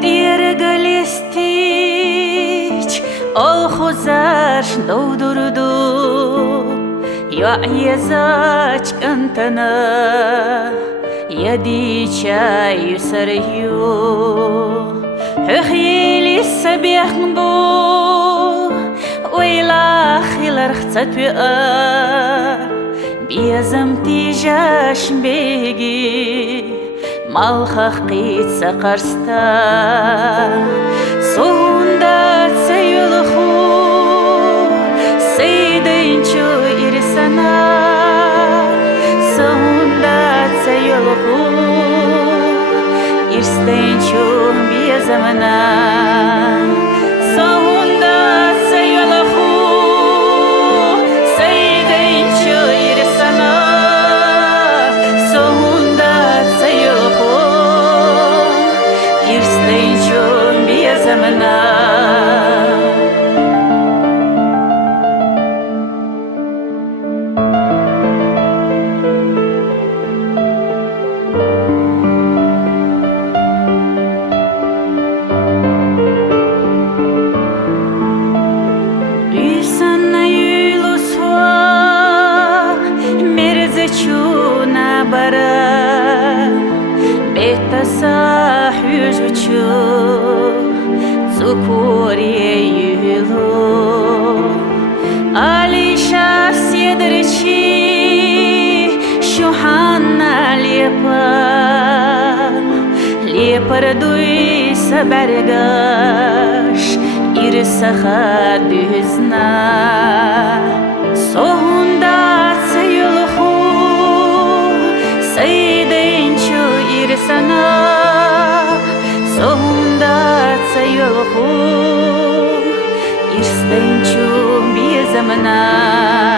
ديرغلستيج الخزار دودردو يا يزاج كنتنا يديشا يسريو هخيلي سبيخنبو ويلا خيلر خصتوئا بيزم تيجاش بيجي مالخخ قيت سقرستا سوندا سيلخو سيدينشو إرسنا سوندا سيلخو إرستينشو بيزمنا سوندا سيلخو سيدينشو إرسنا سوندا سيلخو إرستينشو بيزمنا Сахюжучу цукорьеюлу Алиша седричи шуханна лепардуй сабаргаш ирсаха дүзна Соғында цаюлху сайдынчу ирсана Sonda sayolhu İrstençu bir zamana